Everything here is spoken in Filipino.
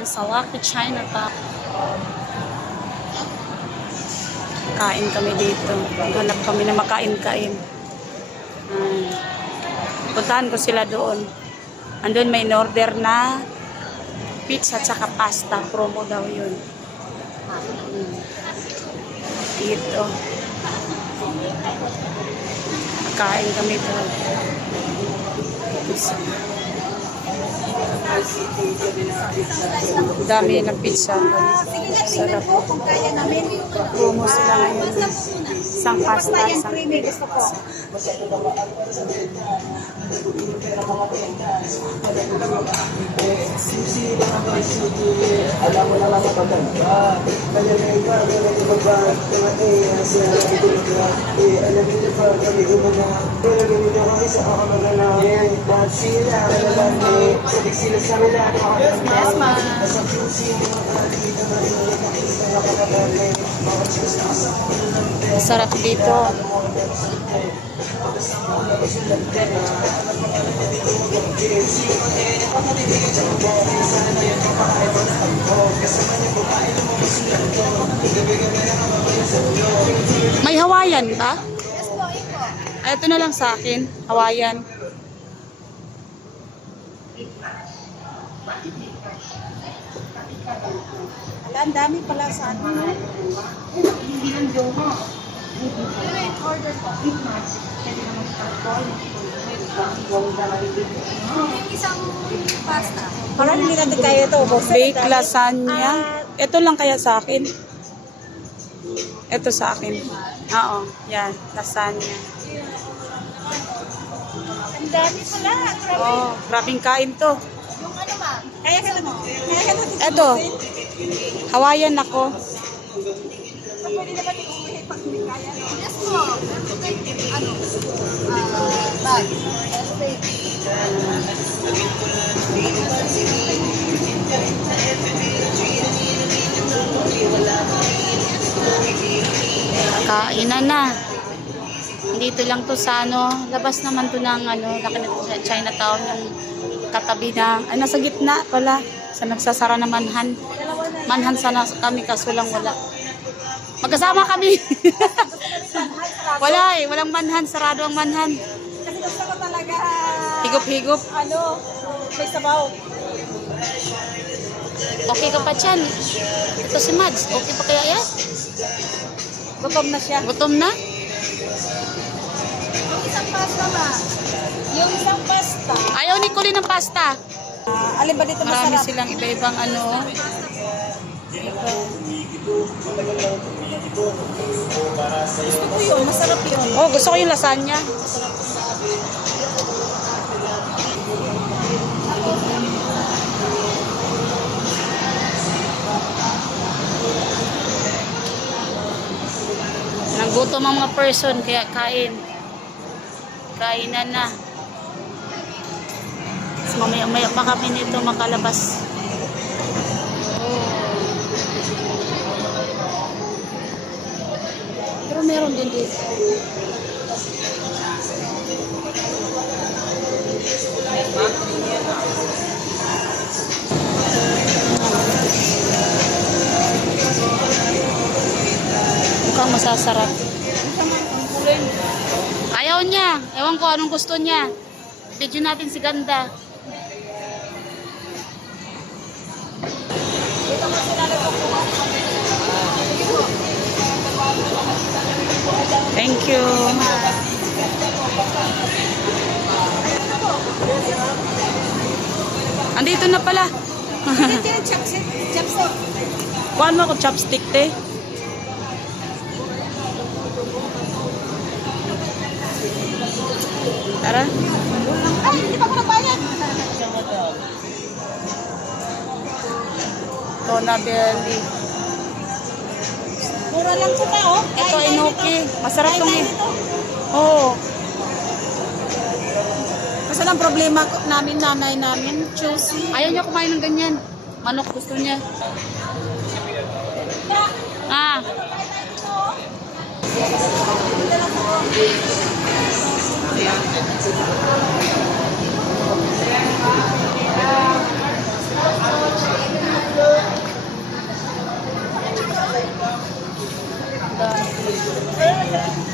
yan sa Lucky Chinatown. Kain kami dito. Hanap kami na makain-kain. Puntahan ko sila doon. Andun may in-order na pizza at saka pasta. Promo daw yun. Dito. Kain kami doon. Pizza. Dami ng pizza. Sarap. Promo sila ngayon. Isang pasta, isang pizza. Alam mo naman ang pagkanta. Kanya na iba, kanya na iba, alam mo na pa, kami umaga. Pero ganito ko isa ako magalangin. Dahil sila, kailangan ni, sadik sila sa mula. Yes, ma. Nasa pusi, makakita na rin, nakakita na kakagaling. Sarap dito. May Hawaiian ba? Ay, ito na lang sa akin. Hawaiian. Ala, ang dami pala sa ano. Order ko. Isang pasta. Parang hindi natin kaya ito. Baked lasagna. Ito lang kaya sa akin. Ito sa akin. Oo, yan. Lasagna. Ang dami pala. Oh, grabing kain to. Yung ano ma? Kaya ka naman. Kaya ka naman. Ito. Hawaiian ako. Pwede naman yung umuhi pag hindi kaya. Yes po. Ano? Bag. Kainan na. Dito lang to sa ano, labas naman to ng ano, Chinatown, yung katabi ng, ay nasa gitna pala, sa nagsasara na manhan. Manhan sana kami kaso lang wala. Magkasama kami. Wala eh, walang manhan, sarado ang manhan. Kasi gusto ko talaga. Higop-higop. Ano? May sabaw. Okay ka pa dyan. Ito si Mads, okay pa kaya yan? Gutom na siya. Gutom na? Yung isang pasta ba? Yung isang pasta. Ayaw ni Colleen ng pasta. Alin ba dito Marami masarap? silang iba-ibang ano. Gusto ko yun. Masarap yun. Oh, gusto ko yung lasagna. Nagutom ang mga person kaya kain. Kainan na. Mas mamaya pa kami nito makalabas. Pero meron din dito. Mukhang masasarap. Ayaw niya. Ewan ko anong gusto niya. Video natin si Ganda. Thank you. Andito na pala. Ito yung chopstick. Chopstick. Kuhaan mo ako chopstick, te. Tara. Ay, hindi pa ko nabayad. Tona belly. Mura lang ito na, oh. Ito, Kain tayo inoki. nito. Masarap Kain tong tayo eh. nito. Oo. Kasi lang problema namin, nanay namin, juicy. Ayaw niya kumain ng ganyan. Manok gusto niya. Ah. Ayun,